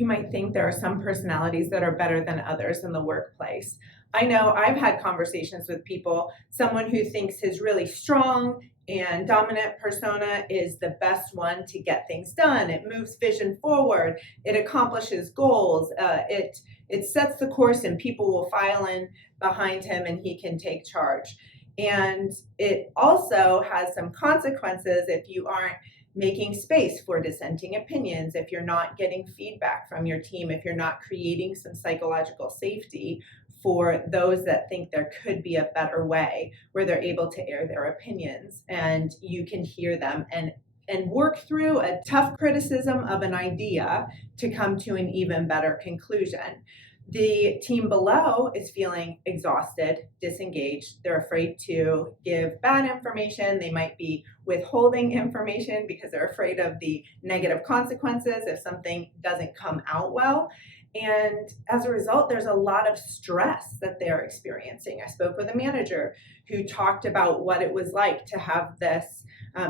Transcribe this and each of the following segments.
You might think there are some personalities that are better than others in the workplace. I know I've had conversations with people, someone who thinks his really strong and dominant persona is the best one to get things done. It moves vision forward, it accomplishes goals, it sets the course, and people will file in behind him and he can take charge. And it also has some consequences if you aren't making space for dissenting opinions, if you're not getting feedback from your team, if you're not creating some psychological safety for those that think there could be a better way where they're able to air their opinions and you can hear them and work through a tough criticism of an idea to come to an even better conclusion. The team below is feeling exhausted, disengaged. They're afraid to give bad information. They might be withholding information because they're afraid of the negative consequences if something doesn't come out well. And as a result, there's a lot of stress that they're experiencing. I spoke with a manager who talked about what it was like to have this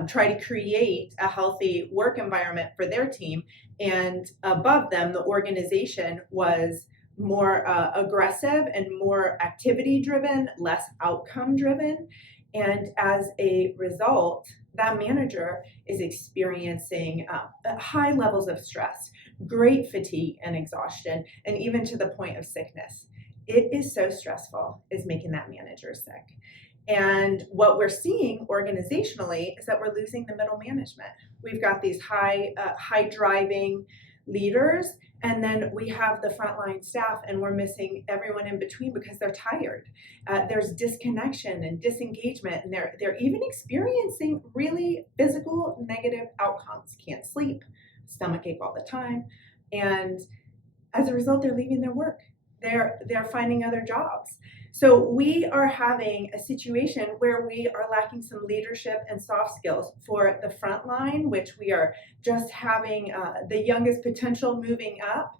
try to create a healthy work environment for their team. And above them, the organization was more aggressive and more activity driven, less outcome driven. And as a result, that manager is experiencing high levels of stress, great fatigue and exhaustion, and even to the point of sickness. It is so stressful, is making that manager sick. And what we're seeing organizationally is that we're losing the middle management. We've got these high driving leaders, and then we have the frontline staff, and we're missing everyone in between because they're tired. There's disconnection and disengagement, and they're even experiencing really physical negative outcomes. Can't sleep, stomach ache all the time, and as a result, they're leaving their work. They're finding other jobs. So we are having a situation where we are lacking some leadership and soft skills for the front line, which we are just having the youngest potential moving up.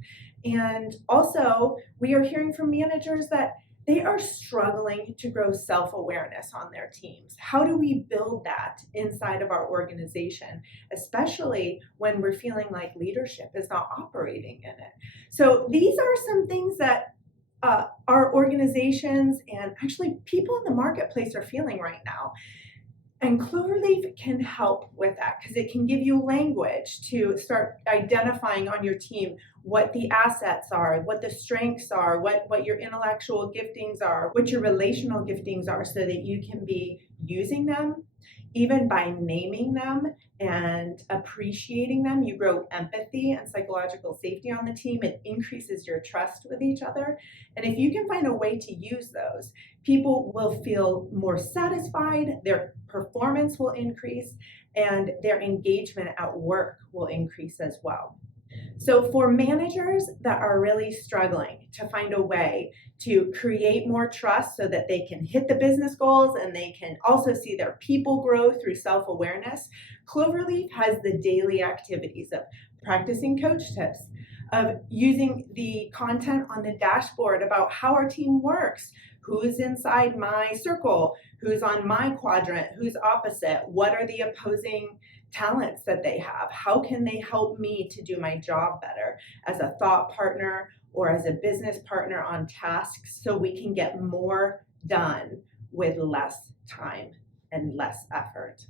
And also we are hearing from managers that they are struggling to grow self-awareness on their teams. How do we build that inside of our organization, especially when we're feeling like leadership is not operating in it? So these are some things that our organizations and actually people in the marketplace are feeling right now. And Cloverleaf can help with that because it can give you language to start identifying on your team what the assets are, what the strengths are, what your intellectual giftings are, what your relational giftings are, so that you can be using them. Even by naming them and appreciating them, you grow empathy and psychological safety on the team. It increases your trust with each other. And if you can find a way to use those, people will feel more satisfied, their performance will increase, and their engagement at work will increase as well. So for managers that are really struggling to find a way to create more trust so that they can hit the business goals and they can also see their people grow through self-awareness, Cloverleaf has the daily activities of practicing coach tips, of using the content on the dashboard about how our team works, who's inside my circle, who's on my quadrant, who's opposite, what are the opposing talents that they have, how can they help me to do my job better as a thought partner or as a business partner on tasks, so we can get more done with less time and less effort.